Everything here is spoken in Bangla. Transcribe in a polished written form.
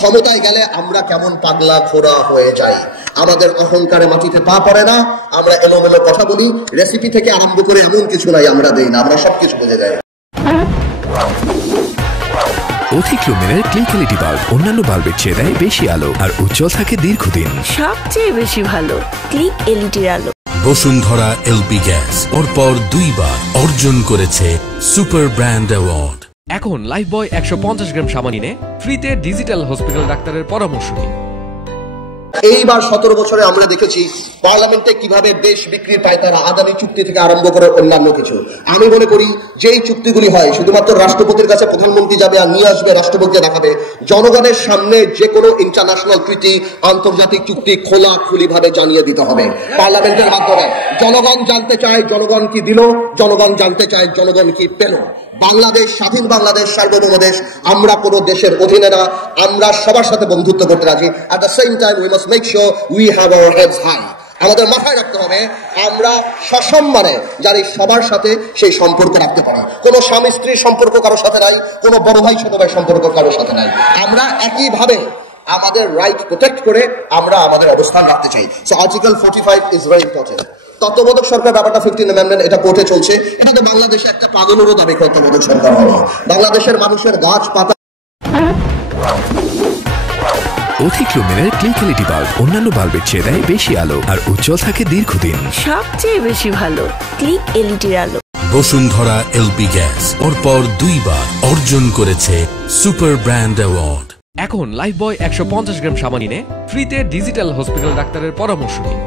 ক্ষমতায় গেলে আমরা কেমন পাগলা খোরা হয়ে যাই, আমাদের অহংকারে মাটিতে পা পড়ে না, আমরা এলোমেলো কথা বলি, রেসিপি থেকে আরম্ভ করে এমন কিছু নাই আমরা দেই না, আমরা সবকিছু বুঝে যাই। অধিক লুমেনের ক্লিক এলইডি বাল্ব অন্যান্য বাল্বের চেয়ে দেয় বেশি আলো আর উজ্জ্বল থাকে দীর্ঘদিন। সবচেয়ে বেশি ভালো ক্লিক এলইডির আলো। বসুন্ধরা এলপি গ্যাস পরপর 2 বার অর্জন করেছে সুপার ব্র্যান্ড অ্যাওয়ার্ড। এখন লাইফবয় 150 গ্রাম সাবান কিনে ফ্রিতে ডিজিটাল হসপিটাল ডাক্তারের পরামর্শ নিন। এইবার 17 বছরে আমরা দেখেছি পার্লামেন্টে কিভাবে দেশ বিক্রির পায়তারা, আদানি চুক্তি থেকে আরম্ভ করে অন্যান্য কিছু। আমি মনে করি যেই চুক্তিগুলি হয় শুধুমাত্র রাষ্ট্রপতির কাছে প্রধানমন্ত্রী যাবে আর নিয়ে আসবে, রাষ্ট্রপতিকে দেখাবে, জনগণের সামনে যে কোনো ইন্টারন্যাশনাল ট্রিটি, আন্তর্জাতিক চুক্তি খোলাখুলি ভাবে জানিয়ে দিতে হবে পার্লামেন্টের মাধ্যমে। জনগণ জানতে চায় জনগণ কি দিল, জনগণ জানতে চায় জনগণ কি পেল। বাংলাদেশ স্বাধীন বাংলাদেশ, সার্বভৌম দেশ, আমরা কোনো দেশের অধীনে না, আমরা সবার সাথে বন্ধুত্ব করতে রাজি। At the same time we must make sure we have our heads high. আমাদের মাথায় রাখতে হবে আমরা সসম্মানে জানি সবার সাথে সেই সম্পর্ক রাখতে পারি। কোনো স্বামী স্ত্রীর সম্পর্ক কারোর সাথে নাই, কোনো বড় ভাই ছোট ভাই সম্পর্ক কারোর সাথে নাই। আমরা একইভাবে আমাদের রাইট প্রোটেক্ট করে আমরা আমাদের অবস্থান রাখতে চাই। So article 45 is very important. তত্ত্বাবধায়ক সরকার ব্যাপারটা 15 অ্যামেন্ডমেন্ট, এটা কোর্টে চলছে। এটা তো বাংলাদেশে একটা পাগলেরও দাবি তত্ত্বাবধায়ক সরকার হবে। বাংলাদেশের মানুষের গাছপাতা। অধিক লুমেনের ক্লিক এলইডি বাল্ব অন্যান্য বাল্বের চেয়ে দেয় বেশি আলো আর উজ্জ্বল থাকে দীর্ঘদিন। সবচেয়ে বেশি ভালো ক্লিক এলইডির আলো। বসুন্ধরা এলপি গ্যাস পরপর 2 বার অর্জন করেছে সুপার ব্র্যান্ড অ্যাওয়ার্ড। এখন লাইফবয় 150 গ্রাম সাবান কিনে ফ্রিতে ডিজিটাল হসপিটাল ডাক্তারের পরামর্শ নিন।